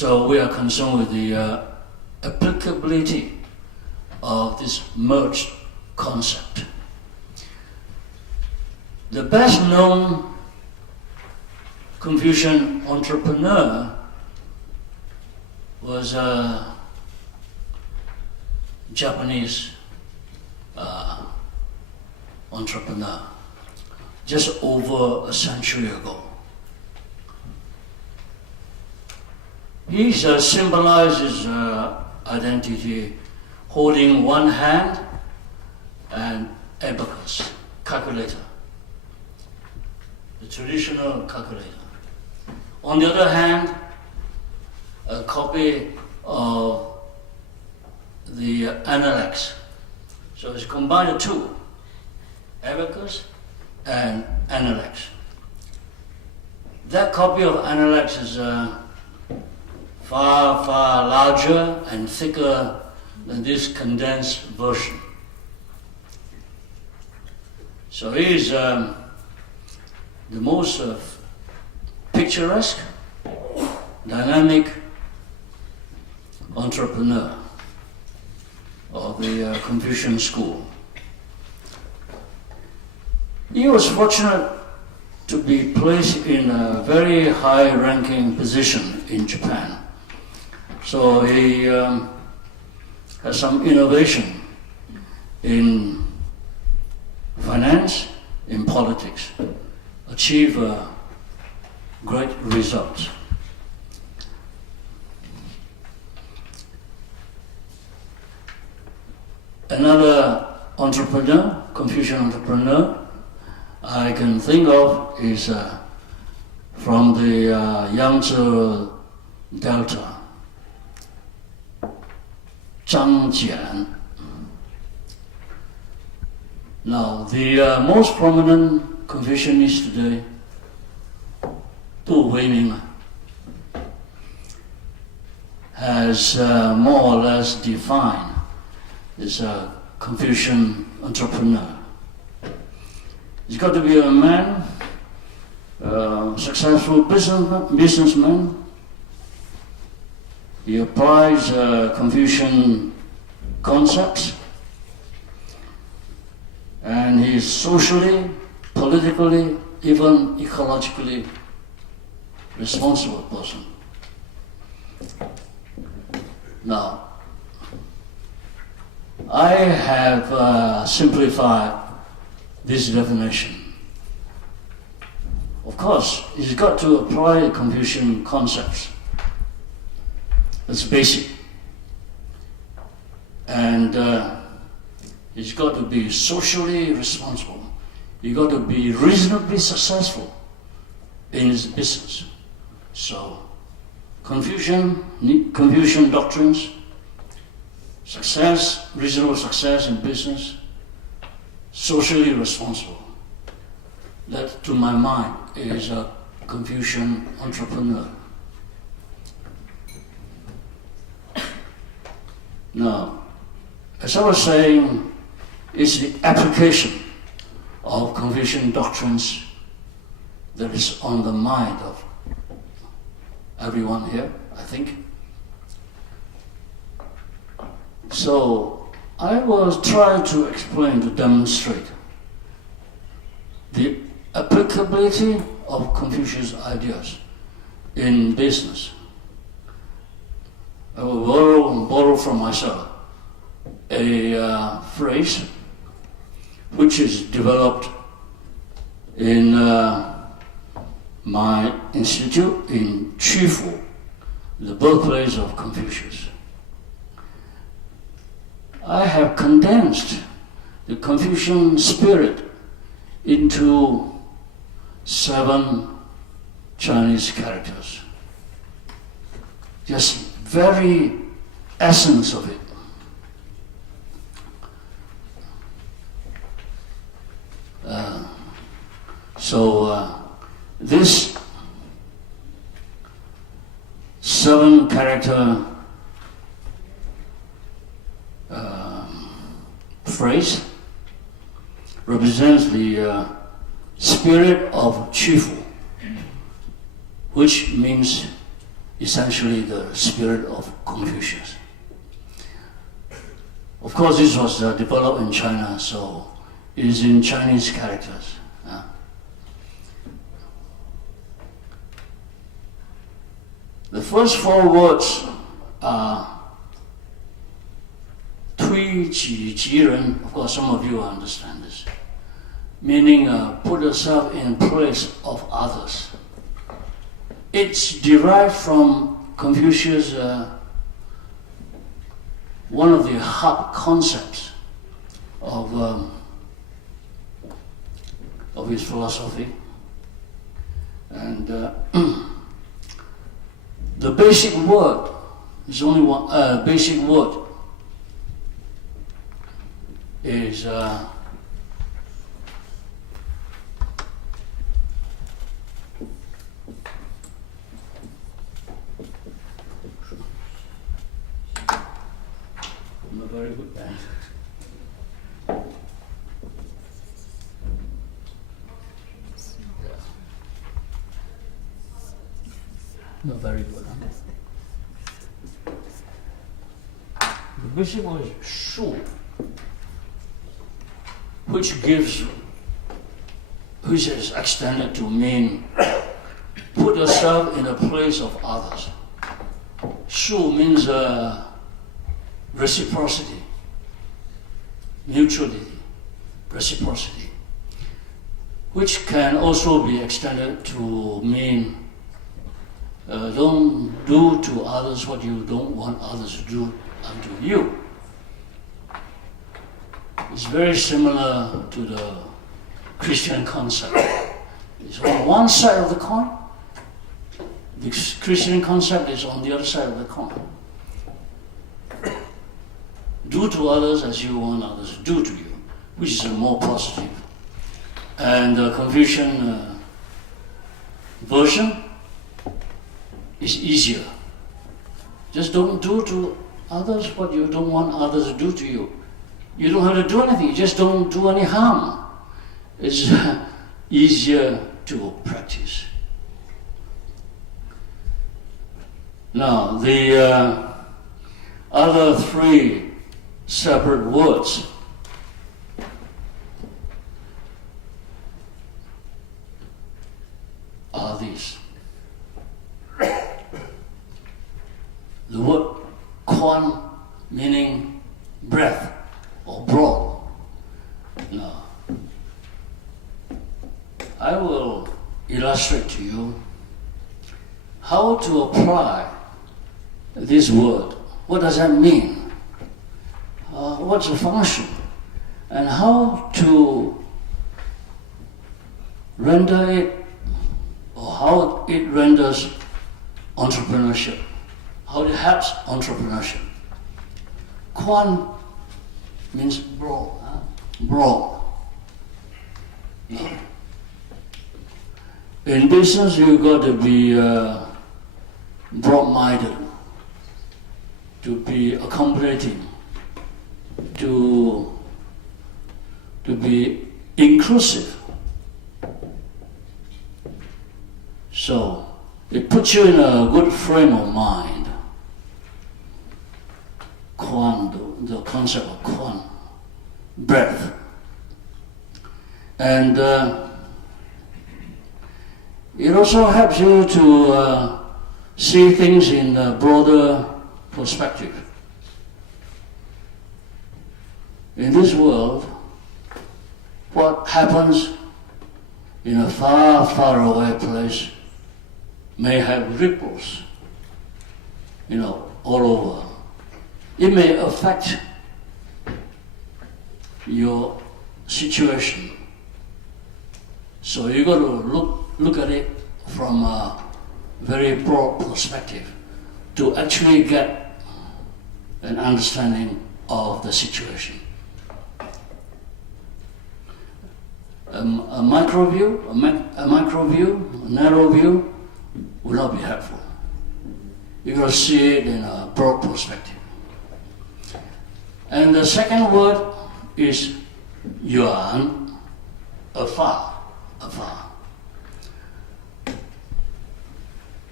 So we are concerned with the applicability of this merged concept. The best known Confucian entrepreneur was a Japanese entrepreneur just over a century ago. He symbolizes identity holding one hand an abacus, calculator, the traditional calculator. On the other hand, a copy of the analects. So it's combined the two, abacus and analects. That copy of analects is far, far larger and thicker than this condensed version. So he is the most picturesque, dynamic entrepreneur of the Confucian school. He was fortunate to be placed in a very high-ranking position in Japan. So he has some innovation in finance, in politics, achieve great results. Another entrepreneur, Confucian entrepreneur, I can think of is from the Yangtze Delta, Zhang Jian. Now, the most prominent Confucianist today, Du Huiming, has more or less defined this Confucian entrepreneur. He's got to be a man, successful businessman. He applies Confucian concepts, and he's socially, politically, even ecologically responsible person. Now, I have simplified this definition. Of course, he's got to apply Confucian concepts. That's basic. And he's got to be socially responsible. He's got to be reasonably successful in his business. So, Confucian doctrines, success, reasonable success in business, socially responsible. That, to my mind, is a Confucian entrepreneur. Now, as I was saying, it's the application of Confucian doctrines that is on the mind of everyone here, I think. So, I was trying to explain, to demonstrate the applicability of Confucius' ideas in business. I will borrow from myself a phrase which is developed in my institute in Qufu, the birthplace of Confucius. I have condensed the Confucian spirit into 7 Chinese characters. Just very essence of it. This 7 character phrase represents the spirit of Qufu, which means essentially the spirit of Confucius. Of course, this was developed in China, so it is in Chinese characters. The first 4 words are 推己及人. Of course, some of you understand this. Meaning put yourself in place of others. It's derived from Confucius' one of the hard concepts of his philosophy. And the basic word is only one. Basic word is not very good. Not very good. The basic word is 术, which is extended to mean put yourself in the place of others. 术 means reciprocity, neutrality, reciprocity, which can also be extended to mean don't do to others what you don't want others to do unto you. It's very similar to the Christian concept. It's on one side of the coin. The Christian concept is on the other side of the coin. Do to others as you want others to do to you, which is more positive. And the Confucian version is easier. Just don't do to others what you don't want others to do to you. You don't have to do anything, just don't do any harm. It's easier to practice. Now, the other 3 separate words are these. The word quan, meaning breadth or broad. Now, I will illustrate to you how to apply this word. What does that mean? What's the function? And how to render it, or how it renders entrepreneurship. How it helps entrepreneurship. Quan means broad. Broad. In business, you've got to be broad-minded, to be accommodating, to be inclusive. So it puts you in a good frame of mind. Quan, the concept of quan, breadth. And it also helps you to see things in a broader perspective. In this world, what happens in a far, far away place may have ripples, all over. It may affect your situation. So you got to look at it from a very broad perspective to actually get an understanding of the situation. A micro view, a narrow view will not be helpful. You got to see it in a broad perspective. And the second word is yuan, afar.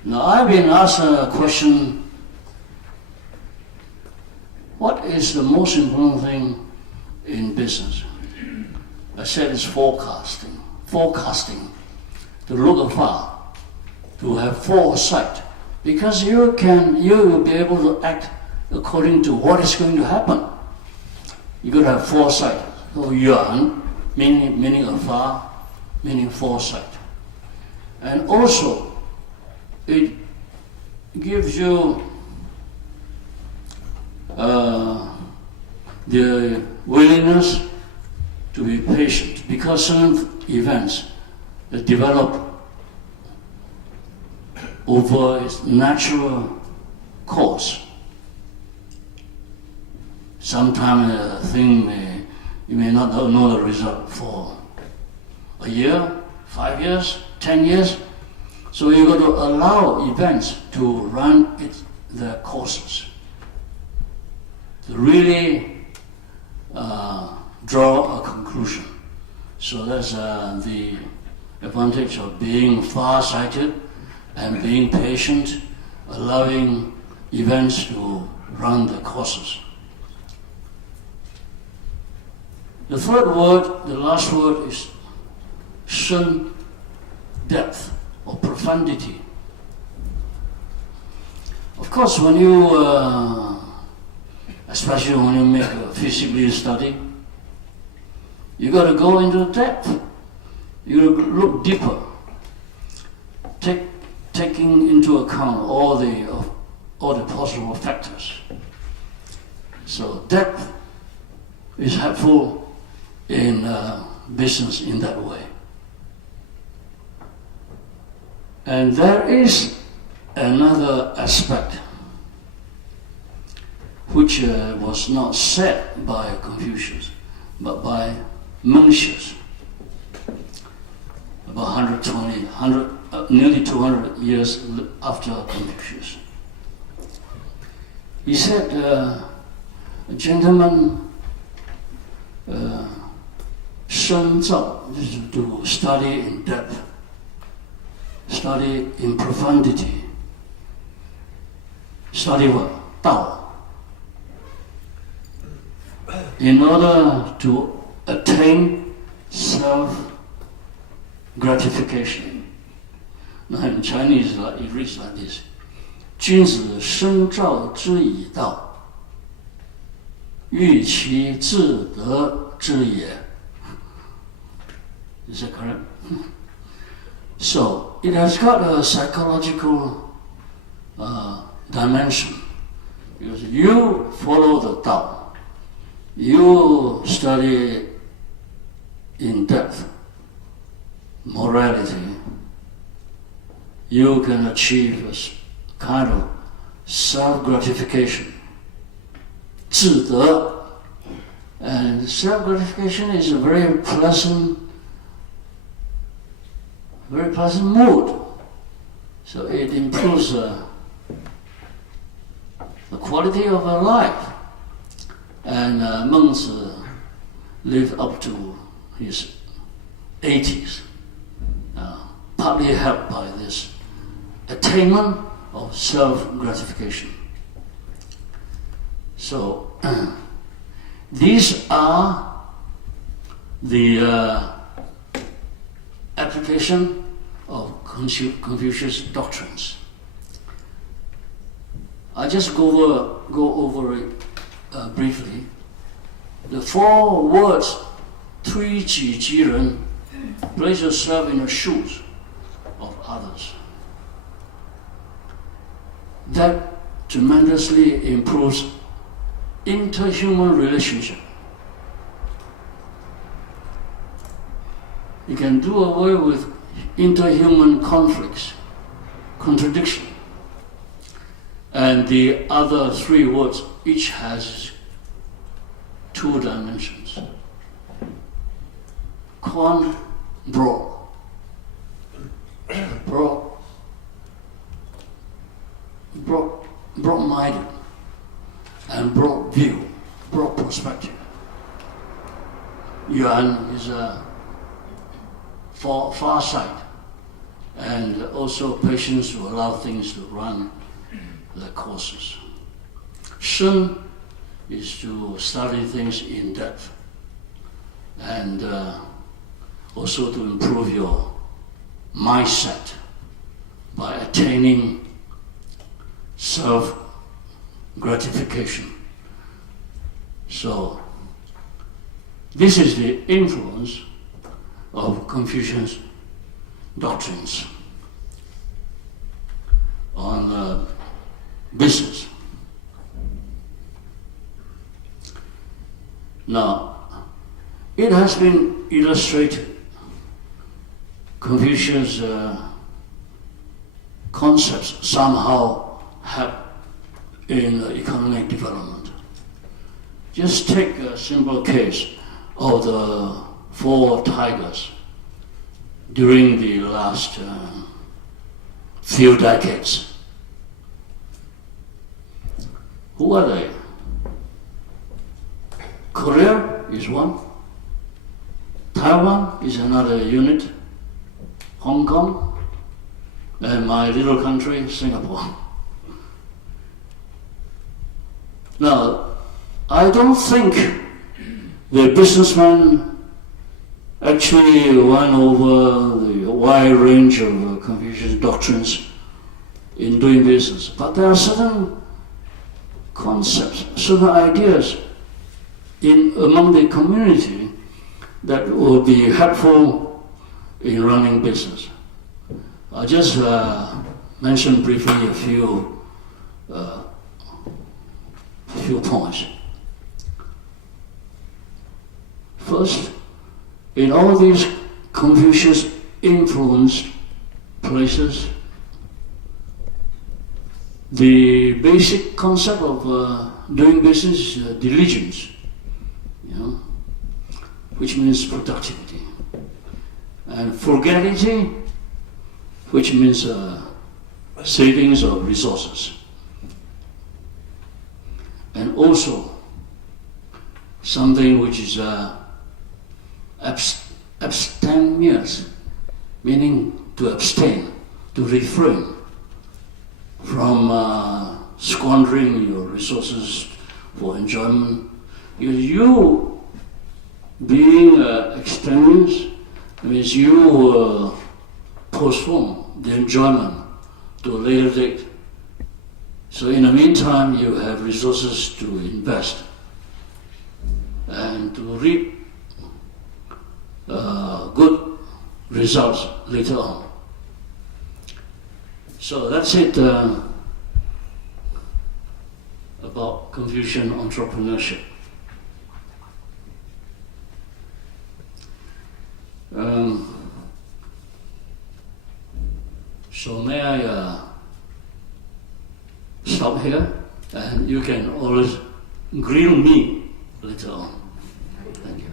Now, I've been asked a question, what is the most important thing in business? I said it's forecasting. Forecasting, to look afar, to have foresight. Because you will be able to act according to what is going to happen. You got to have foresight. So yuan, meaning afar, meaning foresight. And also, it gives you the willingness to be patient, because certain events that develop over its natural course. Sometimes a thing you may not know the result for a year, 5 years, 10 years. So you've got to allow events to run their courses, to really draw a conclusion. So that's the advantage of being far-sighted and being patient, allowing events to run their courses. The third word, the last word, is shun, depth or profundity. Of course, when you, especially when you make a feasibility study, you got to go into depth. You got to look deeper, taking into account all the possible factors. So depth is helpful in business in that way. And there is another aspect which was not said by Confucius, but by Mencius, about nearly 200 years after Confucius. He said, a gentleman, 深造, to study in depth, study in profundity, study what? Dao. In order to attain self-gratification. Now in Chinese, it reads like this: 君子深造之以道，欲其自得之也. Is that correct? So it has got a psychological dimension, because you follow the Tao, you study in depth morality, you can achieve a kind of self-gratification, 自得. And self-gratification is a very pleasant mood. So it improves the quality of our life. And Mengzi lived up to his 80s, partly helped by this attainment of self-gratification. So these are the application of Confucius doctrines. I just go over it briefly. The 4 words, 推己及人, place yourself in the shoes of others. That tremendously improves interhuman relationship. You can do away with interhuman conflicts, contradiction. And the other 3 words each has 2 dimensions. Quan, broad. Broad-minded and broad view, broad perspective. Yuan is a far sight and also patience to allow things to run their courses. Shun is to study things in depth and also to improve your mindset by attaining self-gratification. So this is the influence of Confucian's doctrines on business. Now, it has been illustrated, Confucius' concepts somehow help in economic development. Just take a simple case of the 4 tigers during the last few decades. Who are they? Korea is one, Taiwan is another unit, Hong Kong, and my little country, Singapore. Now, I don't think the businessmen actually went over the wide range of Confucian doctrines in doing business, but there are certain concepts, certain ideas among the community that will be helpful in running business. I'll just mention briefly a few points. First, in all these Confucius-influenced places, the basic concept of doing business is diligence, which means productivity, and frugality, which means savings of resources, and also something which is abstemious, meaning to abstain, to refrain from squandering your resources for enjoyment. Because you being extraneous means you postpone the enjoyment to a later date. So in the meantime, you have resources to invest and to reap good results later on. So that's it about Confucian entrepreneurship. So may I stop here, and you can always grill me later on. Thank you.